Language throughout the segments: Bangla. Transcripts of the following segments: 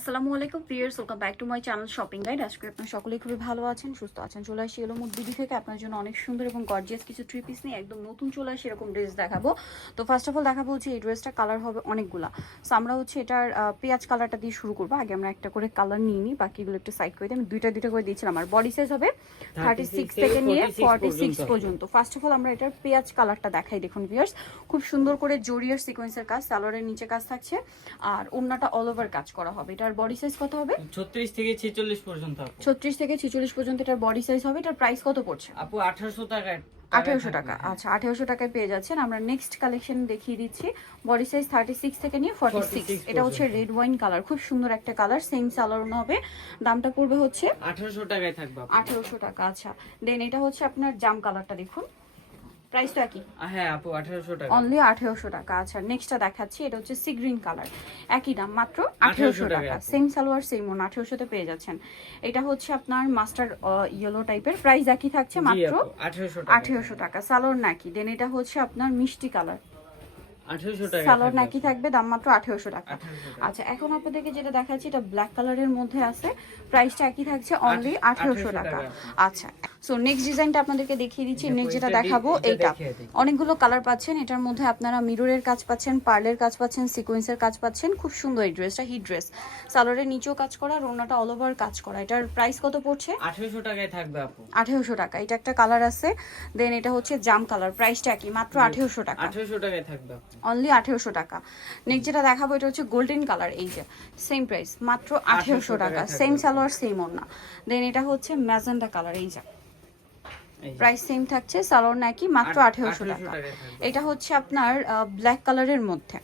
আসসালামু আলাইকুম প্রিয়ার্স। Welcome back to my channel shopping guide আজকে আপনার সকলেই খুবই ভালো আছেন সুস্থ আছেন চলে আসি এলো মুড বিডি থেকে। আপনার জন্য অনেক সুন্দর এবং গর্জিয়াস কিছু থ্রি পিস নিয়ে একদম নতুন চলে আসি এরকম ড্রেস দেখাবো। তো ফার্স্ট অফ অল দেখাবো হচ্ছে এই ড্রেসটা কালার হবে অনেকগুলা। সো আমরা হচ্ছে এটার পেঁয়াজ কালারটা দিয়ে শুরু করব। আগে আমরা একটা করে কালার নিয়ে নিই বাকিগুলো একটু সাইড করে দিই। আমি দুইটা দুইটা করে দিয়েছিলাম। আর বডি সাইজ হবে থার্টি সিক্স থেকে নিয়ে 46 ফর্টি সিক্স পর্যন্ত। ফার্স্ট অফ অল আমরা এটার পেঁয়াজ কালারটা দেখাই দেখুন ভিউয়ার্স খুব সুন্দর করে জরিয়ার সিকোয়েন্সের কাজ সালোয়ারের নিচে কাজ থাকছে। আর ওড়নাটা অল ওভার কাজ করা হবে। এটার বডি সাইজ কত হবে? ছত্রিশ থেকে ছেচল্লিশ পর্যন্ত আপু। ছত্রিশ থেকে ছেচল্লিশ পর্যন্ত এটার বডি সাইজ হবে? এটার প্রাইস কত পড়ছে? আপু আঠারোশো টাকা আঠেরোশো টাকা। আচ্ছা আঠেরোশো টাকায় পেয়ে যাচ্ছেন। আমরা নেক্সট কালেকশন দেখিয়ে দিচ্ছি। বডি সাইজ থার্টি সিক্স থেকে নিয়ে ফর্টি সিক্স 46 এটা হচ্ছে রেড ওয়াইন কালার খুব সুন্দর একটা কালার সেম সালোয়ার হবে। দামটা পড়বে হচ্ছে আঠারোশো টাকায় থাকবে। আঠেরোশো টাকা আচ্ছা। দেন এটা হচ্ছে আপনার জাম কালারটা দেখুন। প্রাইস তো একই হ্যাঁ আপু আঠারোশো টাকা। অনলি আঠেরোশো টাকা। আচ্ছা নেক্সটটা দেখাচ্ছি। এটা হচ্ছে সি গ্রিন কালার একই দাম মাত্র আঠেরোশো 1800 টাকা। সেম সালোয়ার সেম ওন আঠেরোশোতে পেয়ে যাচ্ছেন। এটা হচ্ছে আপনার মাস্টার ইয়েলো টাইপের প্রাইস একই থাকছে মাত্র আপু আঠারোশো টাকা। আঠেরোশো টাকা। সালোয়ার নাকি দেন এটা হচ্ছে আপনার মিষ্টি কালার সালোয়ার নাকি থাকবে? দাম মাত্র আঠেরোশো টাকা। আচ্ছা এখন আপনাদেরকে যেটা দেখাচ্ছি এটা ব্ল্যাক কালারের মধ্যে আছে। প্রাইসটা একই থাকছে অনলি আঠারোশো টাকা। আচ্ছা সো নেক্সট ডিজাইনটা আপনাদেরকে দেখিয়ে দিচ্ছি। নেক্সট যেটা দেখাবো এইটা। অনেকগুলো কালার পাচ্ছেন এটার মধ্যে আপনারা মিররের কাজ পাচ্ছেন পার্লের কাজ পাচ্ছেন সিকোয়েন্সের কাজ পাচ্ছেন। খুব সুন্দর এই ড্রেসটা হিট ড্রেস সালোয়ারের নিচেও কাজ করা আর ওনাটা অল ওভার কাজ করা। এটার প্রাইস কত পড়ছে? আঠারোশো টাকায় থাকবে আপু। আঠেরোশো টাকা। এটা একটা কালার আছে। দেন এটা হচ্ছে জাম কালার প্রাইসটা একই মাত্র আঠেরোশো টাকা। আঠারোশো টাকায় থাকবে। অনলি আঠেরোশো টাকা। নেক্সট যেটা দেখাবো এটা হচ্ছে গোল্ডেন কালার এই যে সেম প্রাইস মাত্র আঠেরোশো টাকা। সেম সালোয়ার সেম ওনা দেন এটা হচ্ছে ম্যাজেন্ডা কালার এই যে। প্রাইস সেম থাকছে সালোয়ার নাকি মাত্র আঠেরোশো টাকা। এটা হচ্ছে আপনার ব্ল্যাক কালারের মধ্যে।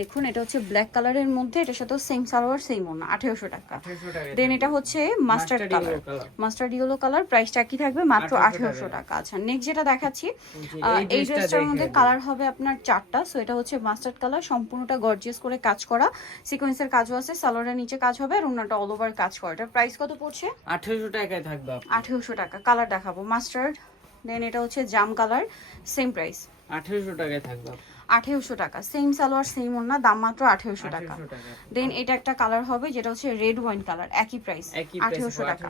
দেখুন এটা হচ্ছে ব্ল্যাক কালারের মধ্যে এটার সাথে সেম সালোয়ার সেম ওনা আঠেরোশো টাকা। দেন এটা হচ্ছে mustard colour. Mustard yellow colour প্রাইসটা কি থাকবে মাত্র 1800 আঠেরোশো টাকা। আচ্ছা নেক্সট যেটা দেখাচ্ছি এই ড্রেসটার মধ্যে কালার হবে আপনার চারটা সো এটা হচ্ছে মাস্টার্ড কালার সম্পূর্ণটা গর্জিয়াস করে কাজ করা। সিকোয়েন্সের কাজও আছে সালোয়ারের নিচে কাজ হবে আর ওনাটা অল ওভার কাজ করা। এটার প্রাইস কত পড়ছে? আঠারোশো টাকায় থাকবে। আঠেরোশো টাকা কালার দেখাবো। মাস্টার্ড দেন এটা হচ্ছে জাম কালার সেম প্রাইস আঠারোশো টাকায় থাকবে আঠেরোশো টাকা। সেম সালোয়ার সেম ওনা দাম মাত্র আঠেরোশো টাকা। দেন এটা একটা কালার হবে যেটা হচ্ছে রেড ওয়াইন কালার একই প্রাইস আঠেরোশো টাকা।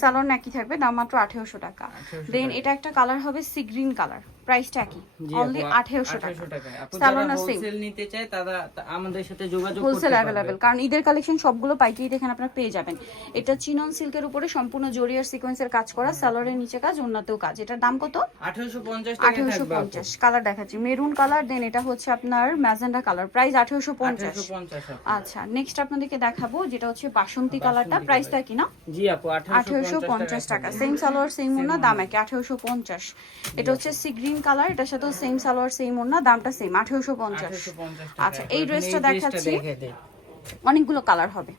সালোয়ার একই থাকবে দাম মাত্র আঠেরোশো টাকা। দেন এটা একটা কালার হবে সি গ্রিন কালার প্রাইসটা জি অনলি আপু, আঠেরোশো টাকা। 1800 টাকায়। আপু সালোয়ার যারা না same? wholesale নিতে চায় তারা আমাদের সাথে যোগাযোগ হোলসেল করতে। অ্যাভেলেবেল কারণ ঈদের কালেকশন সবগুলো পাইকারি দেখেন আপনারা পেয়ে যাবেন। এটা চিনন সিল্কের উপরে সম্পূর্ণ জরিয়ার সিকোয়েন্সের কাজ করা সালোয়ারের নিচে কাজ কাজ। এটার দাম কত? 1850 টাকায় আঠেরোশো থাকবে আপু। পঞ্চাশ। কালার দেখাচ্ছি। মেরুন কালার দেন এটা হচ্ছে আপনার ম্যাজেন্ডা কালার প্রাইস আঠেরোশো পঞ্চাশ। 1850 আচ্ছা নেক্সট আপনাদেরকে দেখাবো যেটা হচ্ছে বাসন্তী কালারটা প্রাইসটা কি না? জি আপু টাকা। সেম সালোয়ার সেম দাম একই এটা হচ্ছে সি গ্রিন কালার এটার সাথে সেম সালোয়ার সেম ওনা দামটা সেম আঠেরোশো পঞ্চাশ। আচ্ছা এই ড্রেসটা দেখাচ্ছি। অনেকগুলো কালার হবে।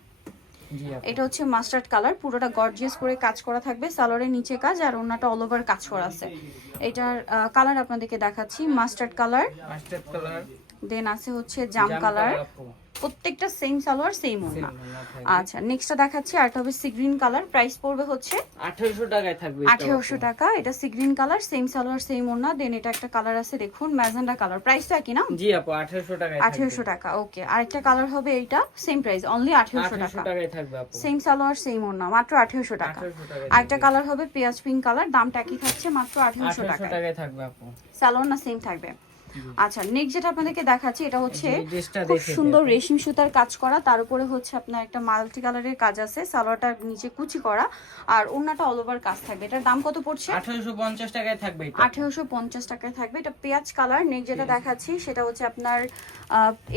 জি এটা হচ্ছে মাস্টার্ড কালার পুরোটা গর্জিয়াস করে কাজ করা থাকবে সালোয়ারের নিচে কাজ আর ওনাটা অল ওভার কাজ করা আছে। এটার কালার আপনাদেরকে দেখাচ্ছি mustard colour mustard colour then আছে হচ্ছে জাম কালার প্রত্যেকটা সেম সালোয়ার সেম ওনা আচ্ছা নেক্সটটা দেখাচ্ছি আর হবে সি গ্রিন কালার প্রাইস পড়বে হচ্ছে 1800 টাকায় থাকবে এটা আঠেরোশো আপু। টাকা এটা sea green colour same salwar same ওনা দেন এটা একটা কালার আছে দেখুন ম্যাজেন্ডা কালার প্রাইসটা কি না? জি আপু 1800 টাকায় আঠেরোশো টাকা ওকে আরেকটা কালার হবে এইটা সেম প্রাইস অনলি আঠেরোশো 1800 টাকা। টাকায় থাকবে আপু। সেম সালোয়ার সেম ওনা মাত্র আঠেরোশো টাকা। 1800 টাকায় আরেকটা কালার হবে পেঁয়াজ পিঙ্ক কালার দামটা কি থাকছে মাত্র আঠেরোশো 1800 টাকা 1800 টাকায় থাকবে আপু। সালোয়ার না সেম থাকবে। আচ্ছা নেক্সট যেটা আপনাদেরকে দেখাচ্ছি এটা হচ্ছে খুব সুন্দর রেশমি সুতার কাজ করা। তার উপরে হচ্ছে আপনার একটা মাল্টি কালারের কাজ আছে সালোয়ারটার নিচে কুচি করা আর ওনাটা অল ওভার কাজ থাকবে। এটার দাম কত পড়ছে? 1850 টাকায় থাকবে এটা। আঠেরোশো পঞ্চাশ টাকায় থাকবে। এটা পেঁয়াজ কালার নেক্সট যেটা দেখাচ্ছি সেটা হচ্ছে আপনার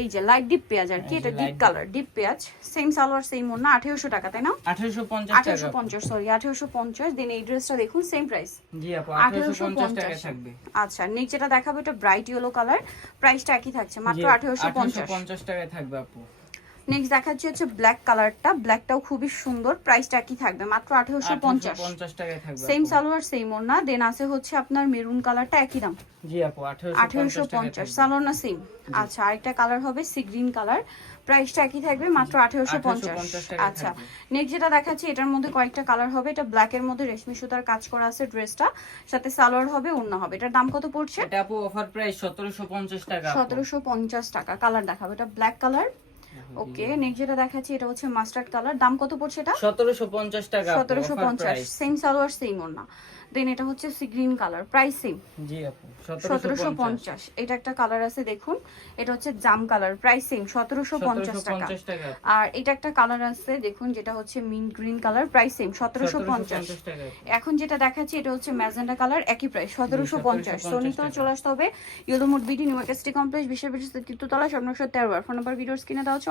এই যে লাইট ডিপ পেঁয়াজ আর কি এটা ডিপ কালার ডিপ পেঁয়াজ। সেম সালোয়ার সেম ওনা আঠেরোশো টাকা তাই না? 1850 আঠেরোশো টাকা। পঞ্চাশ সরি আঠেরোশো পঞ্চাশ। দেন এই ড্রেসটা দেখুন সেম প্রাইস জি আপু 1850 টাকায় থাকবে। আচ্ছা নেক্সট যেটা দেখাবো এটা ব্রাইট কালার প্রাইসটা একই থাকছে মাত্র আঠারোশো পঞ্চাশ। 1850 টাকায় থাকবে আপু। নেক্সট দেখাচ্ছি হচ্ছে ব্ল্যাক কালারটা ব্ল্যাকটাও খুবই সুন্দর। প্রাইসটা একই থাকবে। মাত্র আঠেরোশো পঞ্চাশ। 1850 টাকায় সেম সালোয়ার সেম ওনা দেন আছে হচ্ছে আপনার মেরুন কালারটা একই দাম। জি আপু আঠেরোশো 1850 টাকায় পঞ্চাশ। সালোয়ার না সেম আচ্ছা আরেকটা কালার হবে সি গ্রিন কালার প্রাইসটা একই থাকবে মাত্র আঠেরোশো পঞ্চাশ। আচ্ছা নেক্সট যেটা দেখাচ্ছি এটার মধ্যে কয়েকটা কালার হবে। এটা ব্ল্যাক এর মধ্যে রেশমি সুতার কাজ করা আছে ড্রেসটা সাথে সালোয়ার হবে অন্য হবে। এটার দাম কত পড়ছে? এটা আপু অফার প্রাইস 1750 টাকা সতেরোশো পঞ্চাশ টাকা। কালার দেখাবো। এটা ব্ল্যাক কালার ওকে নেক্সট যেটা দেখাচ্ছি এটা হচ্ছে মাস্টার্ড কালার দাম কত পড়ছে এটা সতেরোশো পঞ্চাশ টাকা আপু, সতেরোশো offer পঞ্চাশ। price। Same salwar same then এটা হচ্ছে sea green colour price same জি আপু সতেরোশো সতেরোশো পঞ্চাশ। এটা একটা কালার আছে দেখুন। এটা হচ্ছে জাম কালার প্রাইস সেম সতেরোশো পঞ্চাশ টাকা। আর এটা একটা কালার আছে দেখুন যেটা হচ্ছে mint green colour price same 1750 টাকা। এখন যেটা দেখাচ্ছি এটা হচ্ছে ম্যাজেন্ডা কালার একই প্রাইস সতেরোশো পঞ্চাশ। 1750 সোনি তো চলে আসতে হবে। Yellow mode BD new market city complex বিশেষ বিশেষ তৃতীয়তলা স্বপ্নশো তেরো ফোন নাম্বার ভিডিওস কিনে দেওয়া হচ্ছে